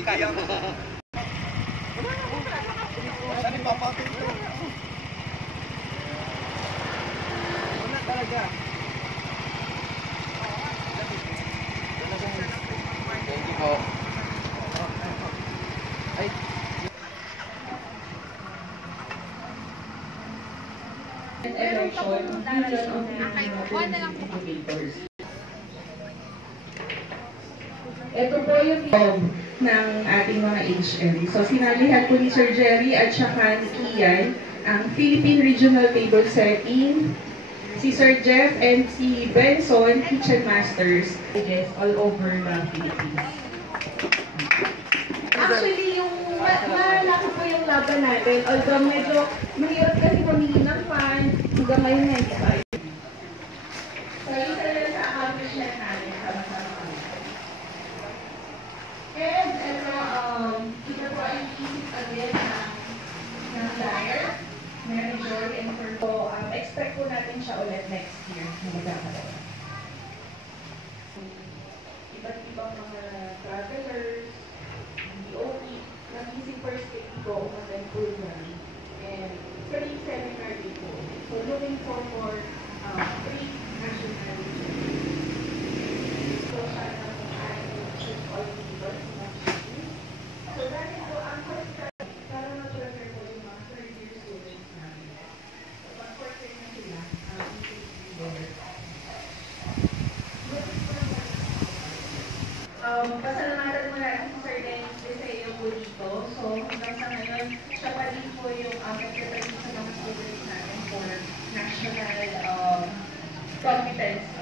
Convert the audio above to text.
Kaya mo. Saan ipapatid ito? Wala talaga. Thank you po. Ay. Ito po yung ng ating mga HM. So, sinalihan po ni Sir Jerry at saka ni Kian ang Philippine Regional Table Setting, si Sir Jeff and si Benson, Kitchen Masters, all over the Philippines. Actually, yung malaki po yung laban natin, although medyo mahirap kasi pamili ng fan, hanggang ngayon medyo tayo. So, isa na sa accomplishment natin, sama-sama kami. And, ito po ay isip agad ng flyer, manager, and so, expect po natin siya ulit next year na magkakaroon. Iba't ibang mga travelers, DOE, nag-isip first aid po, umaten program, and free seminar dito. So, looking for free national. So, sana po ay choose all people. So, dahil po ang first time, para mag-prepare po yung mga third-year students namin. So, mag-prepare na sila, pasalamatan mo natin sa Sir Dennis Deseo po dito. So, hanggang sa ngayon, siya pa din po yung nag-prepare sa mga students natin for national competence